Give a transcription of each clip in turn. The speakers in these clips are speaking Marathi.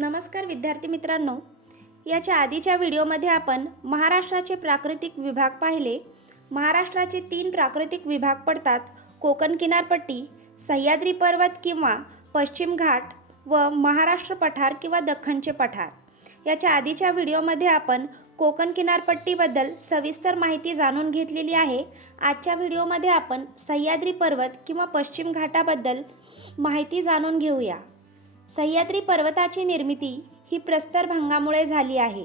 नमस्कार विद्यार्थी मित्रांनो, याच्या आधीच्या व्हिडिओमध्ये आपण महाराष्ट्राचे प्राकृतिक विभाग पाहिले। महाराष्ट्राचे 3 प्राकृतिक विभाग पडतात: कोकण किनारपट्टी, सह्याद्री पर्वत किंवा पश्चिम घाट व महाराष्ट्र पठार किंवा दख्खनचे पठार। याच्या आधीच्या व्हिडिओमध्ये आपण कोकण किनारपट्टीबद्दल सविस्तर माहिती जाणून घेतलेली आहे। आजच्या व्हिडिओमध्ये आपण सह्याद्री पर्वत किंवा पश्चिम घाटाबद्दल माहिती जाणून घेऊया। सह्याद्री पर्वताची निर्मिती ही प्रस्तरभंगामुळे झाली आहे।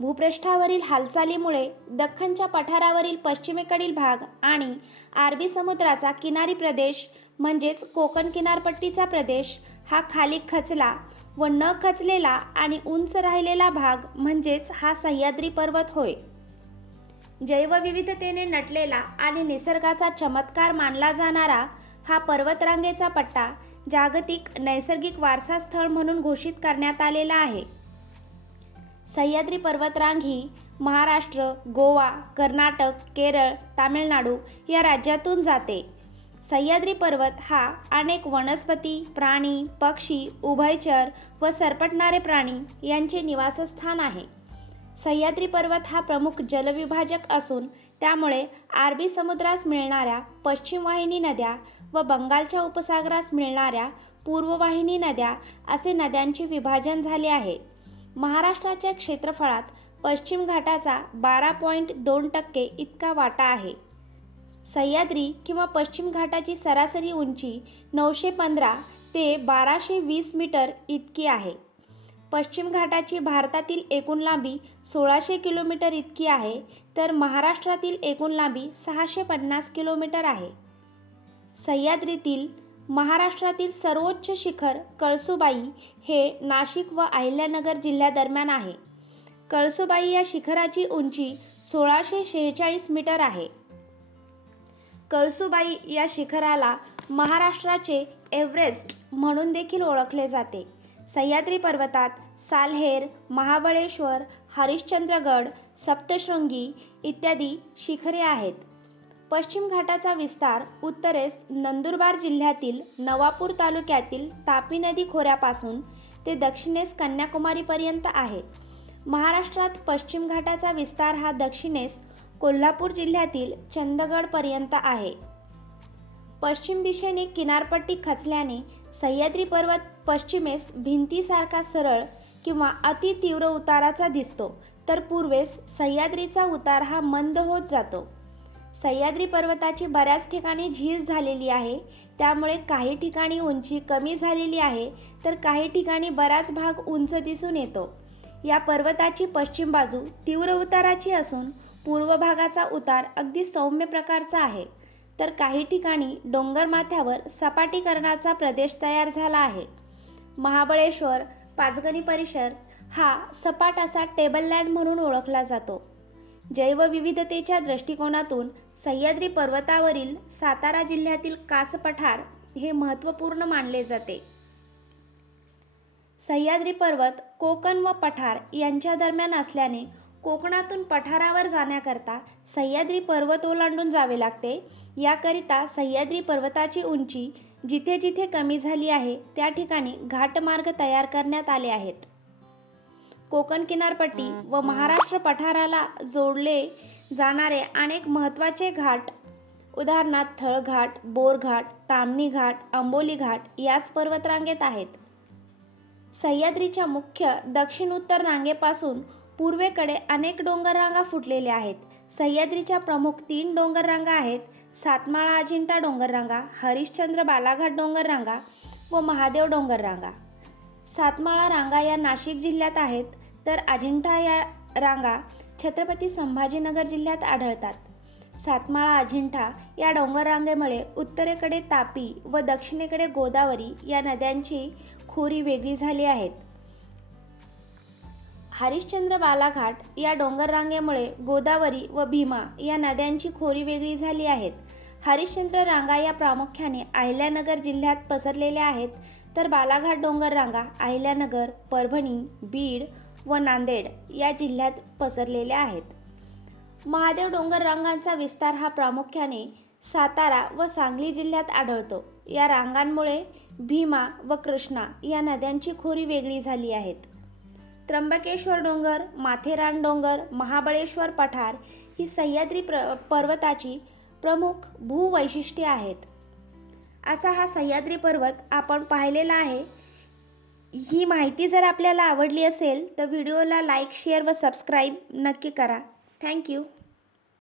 भूपृष्ठावरील हालचालीमुळे दख्खनच्या पठारावरील पश्चिमेकडील भाग आणि अरबी समुद्राचा किनारी प्रदेश म्हणजेच कोकण किनारपट्टीचा प्रदेश हा खाली खचला व न खचलेला आणि उंच राहिलेला भाग म्हणजेच हा सह्याद्री पर्वत होय। जैवविविधतेने नटलेला आणि निसर्गाचा चमत्कार मानला जाणारा हा पर्वतरांगेचा पट्टा जागतिक नैसर्गिक वारसा स्थळ म्हणून घोषित करण्यात आलेला आहे। सह्याद्री पर्वतरांग ही महाराष्ट्र, गोवा, कर्नाटक, केरळ, तामिळनाडू या राज्यातून जाते। सह्याद्री पर्वत हा अनेक वनस्पती, प्राणी, पक्षी, उभयचर व सरपटणारे प्राणी यांचे निवासस्थान आहे। सह्याद्री पर्वत हा प्रमुख जलविभाजक असून त्यामुळे अरबी समुद्रास मिळणाऱ्या पश्चिम वाहिनी नद्या व बंगालच्या उपसागरास मिळणाऱ्या पूर्व वाहिनी नद्या असे नद्यांचे विभाजन झाले आहे। महाराष्ट्राच्या क्षेत्रफळात पश्चिम घाटाचा 12.2% इतका वाटा आहे। सह्याद्री किंवा पश्चिम घाटाची सरासरी उंची 915 ते 1220 मीटर इतकी आहे। पश्चिम घाटाची भारतातील एकूण लांबी 1600 किलोमीटर इतकी आहे, तर महाराष्ट्रातील एकूण लांबी 650 किलोमीटर आहे। सह्याद्रीतील महाराष्ट्रातील सर्वोच्च शिखर कळसुबाई हे नाशिक व अहिल्यानगर जिल्ह्यादरम्यान आहे। कळसुबाई या शिखराची उंची 1646 मीटर आहे। कळसुबाई या शिखराला महाराष्ट्राचे एव्हरेस्ट म्हणून देखील ओळखले जाते। सह्याद्री पर्वतात सालहेर, महाबळेश्वर, हरिश्चंद्रगड, सप्तशृंगी इत्यादी शिखरे आहेत। पश्चिम घाटाचा विस्तार उत्तरेस नंदुरबार जिल्ह्यातील नवापूर तालुक्यातील तापी नदी खोऱ्यापासून ते दक्षिणेस कन्याकुमारीपर्यंत आहे। महाराष्ट्रात पश्चिम घाटाचा विस्तार हा दक्षिणेस कोल्हापूर जिल्ह्यातील चंदगडपर्यंत आहे। पश्चिम दिशेने किनारपट्टी खचल्याने सह्याद्री पर्वत पश्चिमेस भिंतीसारखा सरळ किंवा अति तीव्र उताराचा दिसतो, तर पूर्वेस सह्याद्रीचा उतार हा मंद होत जातो। सह्याद्री पर्वताची बऱ्याच ठिकाणी झीज झालेली आहे, त्यामुळे काही ठिकाणी उंची कमी झालेली आहे, तर काही ठिकाणी बराच भाग उंच दिसून येतो। या पर्वताची पश्चिम बाजू तीव्र उताराची असून पूर्व भागाचा उतार अगदी सौम्य प्रकारचा आहे, तर काही ठिकाणी डोंगरमाथ्यावर सपाटीकरणाचा प्रदेश तयार झाला आहे। महाबळेश्वर पाचगणी परिसर हा सपाट असा टेबललँड म्हणून ओळखला जातो। जैवविविधतेच्या दृष्टिकोनातून सह्याद्री पर्वतावरील सातारा जिल्ह्यातील कास पठार हे महत्त्वपूर्ण मानले जाते। सह्याद्री पर्वत कोकण व पठार यांच्या दरम्यान असल्याने कोकणातून पठारावर जाण्याकरता सह्याद्री पर्वत ओलांडून जावे लागते। याकरिता सह्याद्री पर्वताची उंची जिथे जिथे कमी झाली आहे त्या ठिकाणी घाटमार्ग तयार करण्यात आले आहेत। कोकण किनारपट्टी व महाराष्ट्र पठाराला जोडले जाणारे अनेक महत्त्वाचे घाट उदाहरणार्थ थळघाट, बोरघाट, ताम्हिणी घाट, अंबोली घाट याच पर्वतरांगेत आहेत। सह्याद्रीच्या मुख्य दक्षिण उत्तर रांगेपासून पूर्वेकडे अनेक डोंगररांगा फुटलेल्या आहेत। सह्याद्रीच्या प्रमुख 3 डोंगररांगा आहेत: सातमाळा अजिंठा डोंगररांगा, हरिश्चंद्र बालाघाट डोंगररांगा व महादेव डोंगररांगा। सातमाळा रांगा या नाशिक जिल्ह्यात आहेत, तर अजिंठा या रांगा छत्रपती संभाजीनगर जिल्ह्यात आढळतात। सातमाळा अजिंठा या डोंगररांगेमुळे उत्तरेकडे तापी व दक्षिणेकडे गोदावरी या नद्यांची खोरी वेगळी झाली आहेत। हरिश्चंद्र बालाघाट या डोंगररांगेमुळे गोदावरी व भीमा या नद्यांची खोरी वेगळी झाली आहेत। हरिश्चंद्र रांगा या प्रामुख्याने अहिल्यानगर जिल्ह्यात पसरलेल्या आहेत, तर बालाघाट डोंगररांगा अहिल्यानगर, परभणी, बीड व नांदेड या जिल्ह्यात पसरलेल्या आहेत। महादेव डोंगररांगांचा विस्तार हा प्रामुख्याने सातारा व सांगली जिल्ह्यात आढळतो। या रांगांमुळे भीमा व कृष्णा या नद्यांची खोरी वेगळी झाली आहेत। त्र्यंबकेश्वर डोंगर, माथेरान डोंगर, महाबळेश्वर पठार ही सह्याद्री पर्वताची प्रमुख भूवैशिष्ट्ये आहेत. असा हा सह्याद्री पर्वत आपण पाहिलेला आहे. ही माहिती जर आपल्याला आवडली असेल तर व्हिडिओला लाईक, शेअर व सबस्क्राईब नक्की करा. थँक्यू.